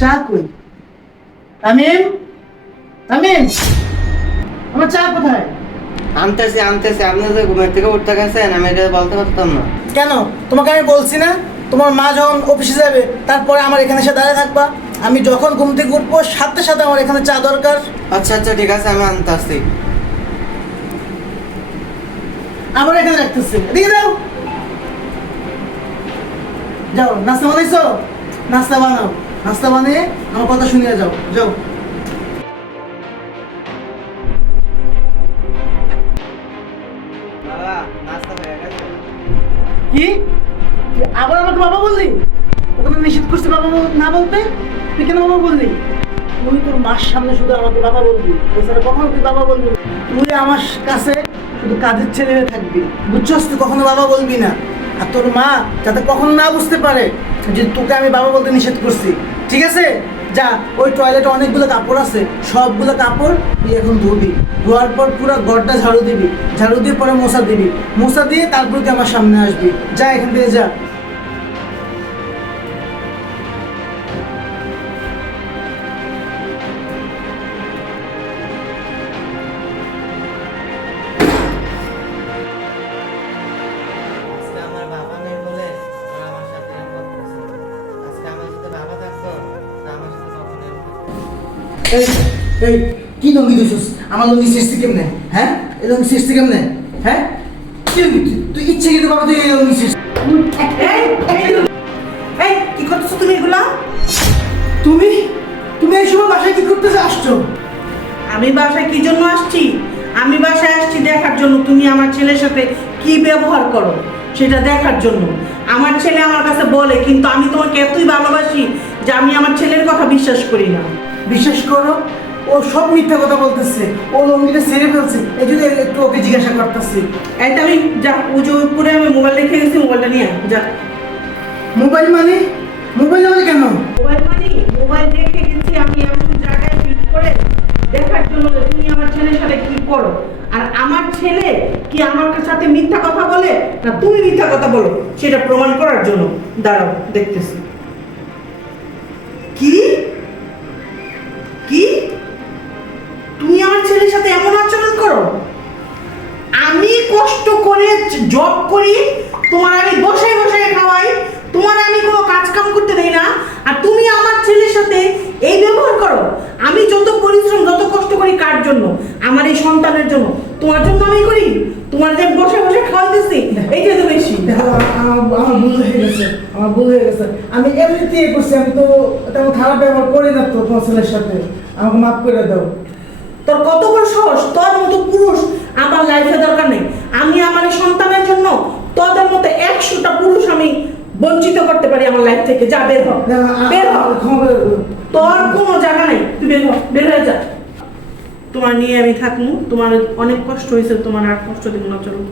চা কই? তামিম, তামিম, আমার চা কোথায়? আনতেছি আপনি যে ঘুমের থেকে উঠতে গেছেন আমি এটা বলতে পারতাম না। কেন? তোমাকে আমি বলছি না তোমার মা যখন অফিসে যাবে তারপরে আমার এখানে এসে দাঁড়িয়ে থাকবা। আমি যখন ঘুম থেকে উঠবো সাথে সাথে আমার এখানে চা দরকার। আচ্ছা ঠিক আছে আমি আনতেছি। আমার এখানে রাখতেছি, এদিকে দাও। যাও, নাস্তা বানাইছো? নাস্তা বানাও, নাস্তা বানিয়ে আমার কথা শুনিয়ে যাও। যাও। বাবা নাস্তা হয়ে গেছে। কি? তুই আবার আমাকে বাবা বললি? ওখানে নিষেধ করছে বাবা না বলতে, তুই কেন বাবা বললি? তুই তোর মার সামনে শুধু আমাকে বাবা বলবি, এছাড়া কখনো তুই বাবা বলবি না। তুই আমার কাছে শুধু কাজের ছেলে হয়ে থাকবি, বুঝছস? তুই কখনো বাবা বলবি না। আর তোর মা যাতে কখনো না বুঝতে পারে যে তোকে আমি বাবা বলতে নিষেধ করছি, ঠিক আছে? যা, ওই টয়লেটে অনেকগুলো কাপড় আছে, সবগুলো কাপড় তুই এখন ধুবি। ধোয়ার পর পুরো ঘরটা ঝাড়ু দিবি, ঝাড়ু দিয়ে পরে মশা দিবি, মশা দিয়ে তারপর তুই আমার সামনে আসবি। যা, এখান থেকে যা। আজকে আমার বাবা নেই বলে ওরা আমার সাথে এরকম করতেছে। আজকে আমার সাথে বাবা থাকতো তা আমার সাথে কখনো এরকম করতো না। এই, এই, কি লঙ্গি দিছিস? আমার লঙ্গি সৃষ্টি কেমনে? হ্যাঁ, এই লঙ্গি সৃষ্টি কেমনে? হ্যাঁ, তুই ইচ্ছে কিন্তু বাবা তুই এই লঙ্গি সৃষ্টি। এই কি করতেছো তুমি এগুলা? তুমি তুমি এই সময় বাসায় কি করতে আসছো? আমি বাসায় কি জন্য আসছি? আমি বাসায় আসছি দেখার জন্য তুমি আমার ছেলের সাথে কি ব্যবহার করো সেটা দেখার জন্য। আমার ছেলে আমার কাছে বলে, কিন্তু আমি তোমাকে এতই ভালোবাসি যে আমি আমার ছেলের কথা বিশ্বাস করি না। বিশ্বাস করো, ও সব মিথ্যা কথা বলতেছে। ও লঙ্গিটা ছেড়ে ফেলছে, এই জন্য একটু ওকে জিজ্ঞাসা করতেছি। এই আমি যা পুজো করে আমি মোবাইল রেখে গেছি, মোবাইলটা নিয়ে আয়, যা। মোবাইল মানে? মোবাইল মানে কেন? মোবাইল রেখে গেছি আমি এমন জায়গায় ফিট করে দেখার জন্য যে তুমি আমার ছেলের সাথে কি করো। আর আমার ছেলে কি আমার সাথে মিথ্যা কথা বলে না তুমি মিথ্যা কথা বলো সেটা প্রমাণ করার জন্য। দাঁড়াও, দেখতেছি। কি কি তুমি আমার ছেলের সাথে এমন আচরণ করো? আমি কষ্ট করে জব করি, তোমার আমি বসে বসে খাওয়াই, তোমার আমি কোনো কাজ কাম করতে দেই না, আর তুমি আমার ছেলের সাথে এই ব্যবহার করো। আমি যত পরিশ্রম যত কষ্ট করি কার জন্য? আমার এই সন্তানের জন্য। তোমার জন্য আমি করি? তোমার যে বসে বসে খাওয়াইতেছি এইটা তো বেশি। দেখো, আমার ভুল হয়ে গেছে, আমার ভুল হয়ে গেছে। আমি এমনিতেই করছি, আমি তো তেমন খারাপ ব্যবহার করি না তো তোমার ছেলের সাথে। আমাকে মাফ করে দাও। তোর কত বড় সাহস! তোর মতো পুরুষ আমার লাইফে দরকার নেই। আমি আমার এই সন্তানের জন্য তোদের মতো 100টা পুরুষ আমি বঞ্চিত করতে পারি আমার লাইফ থেকে। যা, বের হ, বের হ। তোর কোনো জায়গা নেই, তুই বের হ, বের হয়ে যা। তোমার নিয়ে আমি থাকবো, তোমার অনেক কষ্ট হয়েছে, তোমার আর কষ্ট দিব না, চলো।